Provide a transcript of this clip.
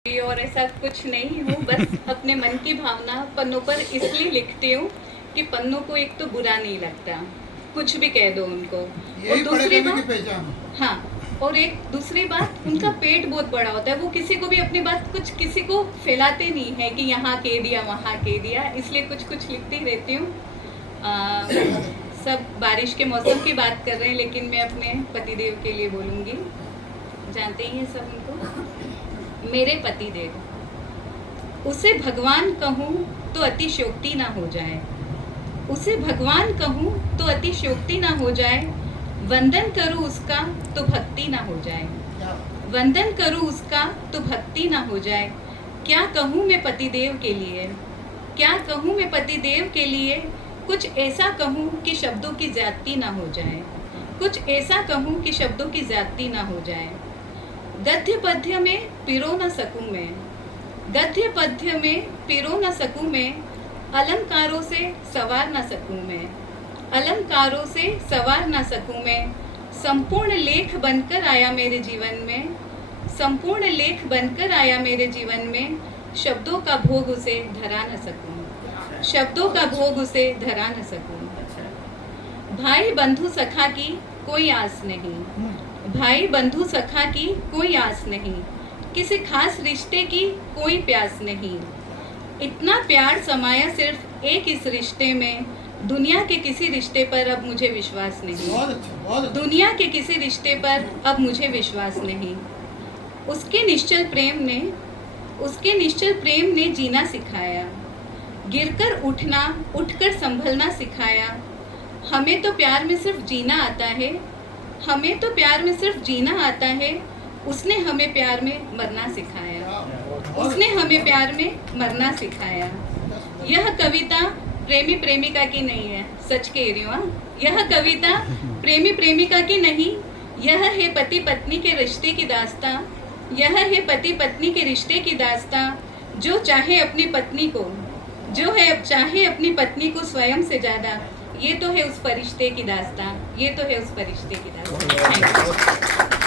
और ऐसा कुछ नहीं हूँ, बस अपने मन की भावना पन्नों पर इसलिए लिखती हूँ कि पन्नों को एक तो बुरा नहीं लगता, कुछ भी कह दो उनको। और दूसरी बात, हाँ, और एक दूसरी बात, उनका पेट बहुत बड़ा होता है। वो किसी को भी अपनी बात कुछ किसी को फैलाते नहीं है कि यहाँ कह दिया वहाँ कह दिया, इसलिए कुछ कुछ लिखती रहती हूँ। सब बारिश के मौसम की बात कर रहे हैं, लेकिन मैं अपने पतिदेव के लिए बोलूँगी। जानते ही हैं सब उनको। मेरे पतिदेव, उसे भगवान कहूँ तो अतिशयोक्ति ना हो जाए, उसे भगवान कहूँ तो अतिशयोक्ति ना हो जाए। वंदन करूँ उसका तो भक्ति ना हो जाए, वंदन करूँ उसका तो भक्ति ना हो जाए। क्या कहूँ मैं पतिदेव के लिए, क्या कहूँ मैं पतिदेव के लिए। कुछ ऐसा कहूँ कि शब्दों की ज्यादती ना हो जाए, कुछ ऐसा कहूँ कि शब्दों की ज्यादती ना हो जाए। गद्य पद्य में पिरो न सकूं मैं, गद्य पद्य में पिरो न सकूं मैं। अलंकारों से सवार न सकूं मैं, अलंकारों से सवार न सकूं मैं। संपूर्ण लेख बनकर आया मेरे जीवन में, संपूर्ण लेख बनकर आया मेरे जीवन में। शब्दों का भोग उसे धरा न सकूं, शब्दों का भोग उसे धरा न सकूं। भाई बंधु सखा की कोई आस नहीं, भाई बंधु सखा की कोई आस नहीं। किसी खास रिश्ते की कोई प्यास नहीं। इतना प्यार समाया सिर्फ एक इस रिश्ते में। दुनिया के किसी रिश्ते पर अब मुझे विश्वास नहीं, दुनिया के किसी रिश्ते पर अब मुझे विश्वास नहीं। उसके निश्चल प्रेम ने, उसके निश्चल प्रेम ने जीना सिखाया, गिरकर उठना उठकर संभलना सिखाया। हमें तो प्यार में सिर्फ जीना आता है, हमें तो प्यार में सिर्फ जीना आता है। उसने हमें प्यार में मरना सिखाया, उसने हमें प्यार में मरना सिखाया। यह कविता प्रेमी प्रेमिका की नहीं है, सच कह रही हूँ। यह कविता प्रेमी प्रेमिका की नहीं, यह है पति पत्नी के रिश्ते की दास्तां, यह है पति पत्नी के रिश्ते की दास्तां। जो चाहे अपनी पत्नी को, जो है चाहे अपनी पत्नी को स्वयं से ज़्यादा, ये तो है उस फरिश्ते की दास्तां, ये तो है उस फरिश्ते की दास्तां।